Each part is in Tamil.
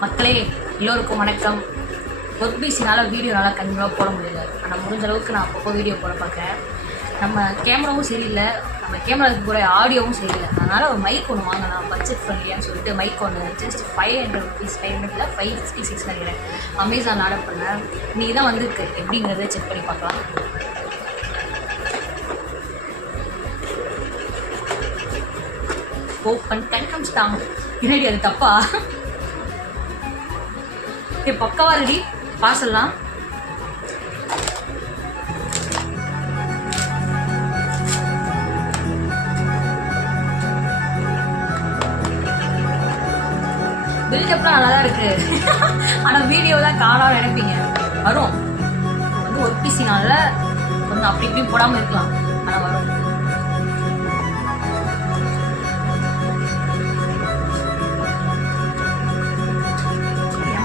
மக்களே எல்லோருக்கும் வணக்கம். ஒர்க் பிஸினால் வீடியோனால கண்டிப்பாக போட முடியல. ஆனால் முடிஞ்ச அளவுக்கு நான் அப்பப்போ வீடியோ போட பார்க்குறேன். நம்ம கேமராவும் சரியில்லை, நம்ம கேமராவுக்கு கூட ஆடியோவும் சரியில்லை. அதனால் ஒரு மைக் ஒன்று வாங்கலாம் பட்ஜெட் ஃப்ரெண்ட்லியான்னு சொல்லிட்டு மைக் ஒன்று ஜஸ்ட் 500 rupees, 500 556 நினைக்கிறேன், அமேசான் ஆர்டர் பண்ணேன். நீ தான் வந்துருக்கு, எப்படிங்கிறத செக் பண்ணி பார்க்கலாம். ஓப்பன் கன்ஃபர்ம்ஸ்டாங்க. பின்னாடி அது தப்பா? பக்கவா ரெடி பார்சல்லாம். பில்டப்லாம் நல்லா தான் இருக்கு. ஆனா வீடியோ தான் காணாம நினைப்பீங்க. வரும் வந்து ஒர்க் பிஸினால கொஞ்சம் அப்படி இப்படி போடாம இருக்கலாம், ஆனா வரும்.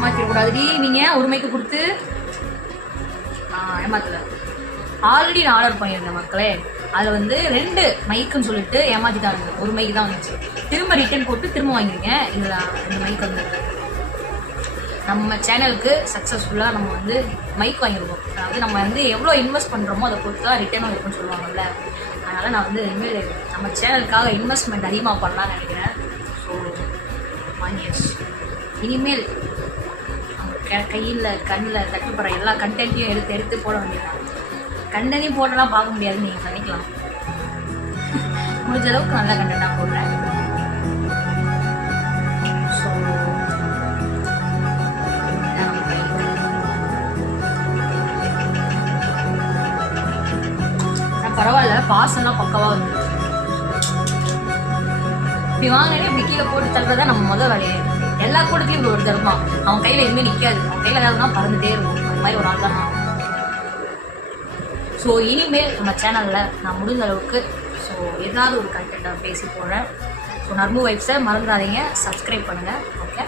ஏமாத்திடக்கூடாதுடி நீங்க ஒரு மைக்கு கொடுத்து. ஏமாத்தல, ஆல்ரெடி நான் ஆர்டர் பண்ணியிருந்தேன் மக்களே. அதில் வந்து 2 மைக்குன்னு சொல்லிட்டு ஏமாத்திட்டாங்க. ஒரு மைக்கு தான் வந்துச்சு. திரும்ப ரிட்டர்ன் போட்டு திரும்ப வாங்கிருக்கேன். இதில் 2 மைக் வந்து நம்ம சேனலுக்கு சக்ஸஸ்ஃபுல்லாக நம்ம வந்து மைக் வாங்கியிருக்கோம். அதாவது நம்ம வந்து எவ்வளோ இன்வெஸ்ட் பண்ணுறோமோ அதை பொறுத்து தான் ரிட்டர்னும் இருக்குன்னு சொல்லுவாங்கல்ல. அதனால் நான் வந்து இனிமேல் நம்ம சேனலுக்காக இன்வெஸ்ட்மெண்ட் அதிகமாக பண்ணலான்னு நினைக்கிறேன். ஸோ வாங்கியாச்சு. இனிமேல் கையில் கண்ணில் தட்டுப்படுற எல்லா கண்டென்ட்டையும் எடுத்து போட வேண்டியதான். கண்டென்ட்டையும் போட்டெல்லாம் பார்க்க முடியாது, நீங்கள் பண்ணிக்கலாம். முடிஞ்ச அளவுக்கு நல்ல கண்டென்ட்டாக போடுறேன். ஸோ பரவாயில்ல, பாசெல்லாம் பக்கவாக வந்து இப்படி வாங்கினே இப்படி கீழே போட்டு தள்ளுறதா நம்ம முதல் வேலையே. எல்லா கூட்டத்திலையும் ஒரு தருமா, அவன் கையில் எதுவுமே நிற்காது, அவன் கையில் ஏதாவதுனா பறந்துட்டே இருக்கும். அந்த மாதிரி ஒரு ஆள் தான் நான். ஸோ இனிமேல் நம்ம சேனலில் நான் முடிஞ்ச அளவுக்கு ஸோ ஏதாவது ஒரு கண்டென்ட்டாக பேசி போடுறேன். ஸோ நர்மு வைப்ஸை மறந்துடாதீங்க, சப்ஸ்கிரைப் பண்ணுங்கள். ஓகே.